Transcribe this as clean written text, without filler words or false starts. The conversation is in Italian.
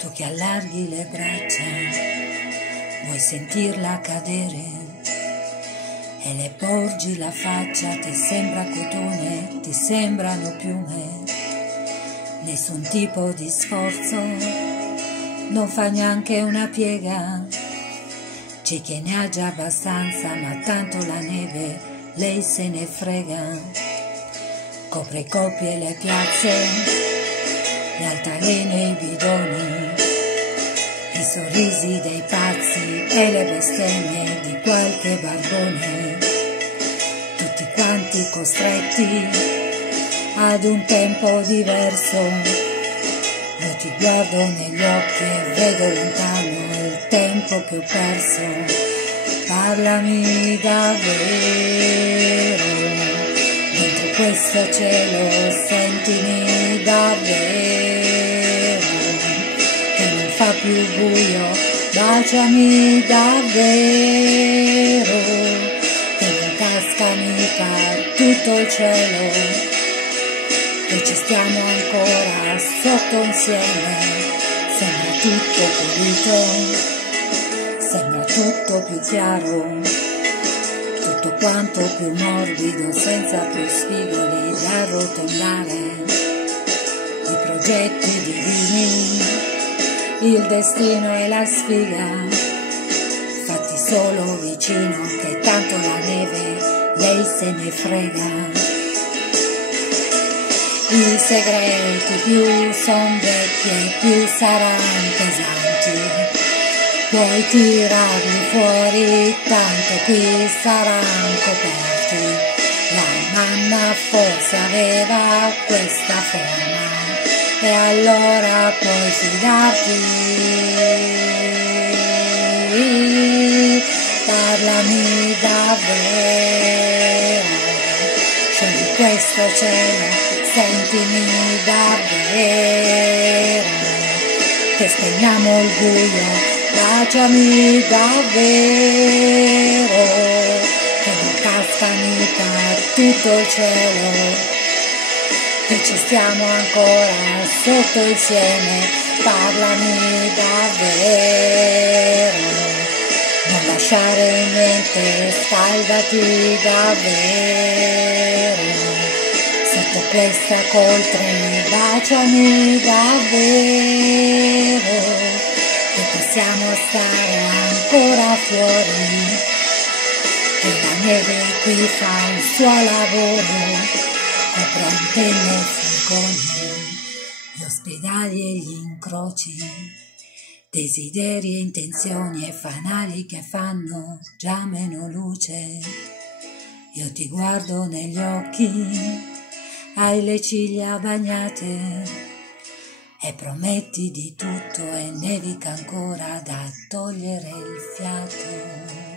Tu che allarghi le braccia, vuoi sentirla cadere e le porgi la faccia, ti sembra cotone, ti sembrano piume, nessun tipo di sforzo, non fa neanche una piega, c'è chi ne ha già abbastanza, ma tanto la neve lei se ne frega, copre i coppi e le piazze, le altalene e i bidoni, i sorrisi dei pazzi e le bestemmie di qualche barbone, tutti quanti costretti ad un tempo diverso. Io ti guardo negli occhi e vedo lontano il tempo che ho perso. Parlami davvero, dentro questo cielo sentimi davvero, che non fa più buio, baciami davvero, che non casca mica tutto il cielo, che ci stiamo ancora sotto insieme, sembra tutto pulito, sembra tutto più chiaro, tutto quanto più morbido, senza più spigoli da arrotondare, i progetti divini, il destino e la sfiga, fatti solo vicino, che tanto la neve lei se ne frega. I segreti più son vecchi e più saranno pesanti, puoi tirarli fuori, tanto qui saranno coperti. La manna forse aveva questa forma e allora puoi fidarti. Parlami davvero, scendi questo cielo, sentimi davvero, che spegniamo il buio, baciami davvero, che non casca mica tutto il cielo, che ci stiamo ancora sotto insieme, parlami davvero, non lasciare niente, scaldati davvero, sotto questa coltre baciami davvero, che possiamo stare ancora fuori, che la neve qui fa il suo lavoro, copre antenne e furgoni, gli ospedali e gli incroci, desideri e intenzioni e fanali che fanno già meno luce. Io ti guardo negli occhi, hai le ciglia bagnate e prometti di tutto e nevica ancora da togliere il fiato.